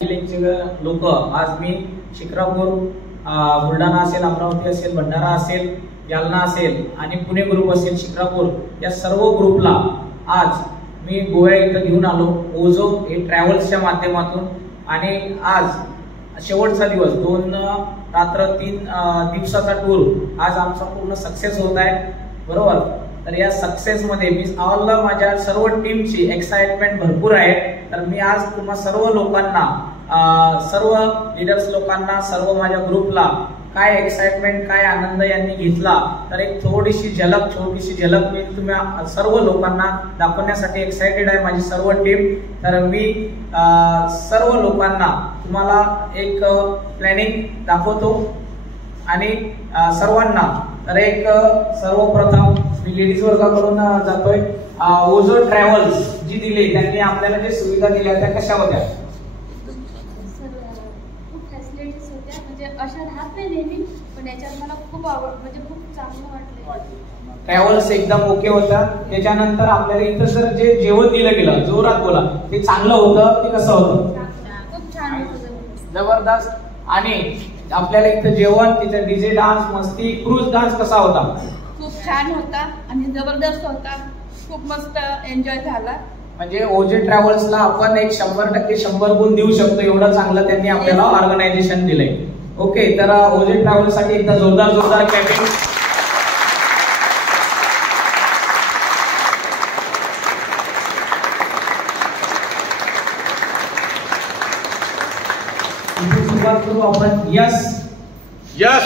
लोक आज मी शिक्रापूर, बुलढाणा असेल, अमरावती असेल, भंडारा असेल, जालना असेल आणि पुणे ग्रुप असेल, शिक्रापूर या सर्व ग्रुपला आज मी गोव्या इथं घेऊन आलो ओझो हे ट्रॅव्हल्सच्या माध्यमातून। आणि आज शेवटचा दिवस 2 रात्र 3 दिवसाचा टूर आज आमचा पूर्ण सक्सेस होत आहे, बरोबर। तर या सक्सेस मध्ये मी माझ्या सर्व टीमची एक्साइटमेंट भरपूर आहे। तर मी आज तुम्हा सर्व लोकांना, सर्व लीडर्स लोकांना, सर्व माझ्या ग्रुपला काय एक्साइटमेंट, काय आनंद यांनी घेतला तर एक छोटीशी झलक मी तुम्हा सर्व लोकांना दाखवण्यासाठी एक्साइटेड आहे, माझी सर्व टीम। तर मी सर्व लोकांना तुम्हाला एक प्लॅनिंग दाखवतो आणि सर्वांना। तर एक सर्वप्रथम मी लेडीज वर्गाकडून जातोय। ओझो ट्रॅव्हल्स जी दिली त्यांनी आपल्याला जे सुविधा दिल्या त्या कशा होत्या? खूप फॅसिलिटीज होत्या, म्हणजे अशा राहत नाही नेहमी, पण याच्यात मला खूप म्हणजे खूप चांगलं वाटलं। ट्रॅव्हल्स एकदम ओके होता। त्याच्यानंतर आपल्याला इथं सर जे जेवण दिलं गेलं, जोरात बोला, ते चांगलं होतं की कसं होतं? खूप छान होतं, जबरदस्त। आणि आपल्याला इथं जेवण, तिथं डीजे डान्स, मस्ती, क्रूज डान्स कसा होता? खूप छान होता आणि जबरदस्त होता, खूप मस्त एन्जॉय झाला। म्हणजे ओझो ट्रॅव्हल्सला आपण एक 100% 100 गुण देऊ शकतो, एवढं चांगलं त्यांनी आपल्याला ऑर्गनायझेशन दिलंय। ओके, तर ओझो ट्रॅव्हल्स साठी एकदा जोरदार क्लॅपिंग। सुरुवात करू आपण। Yes yes.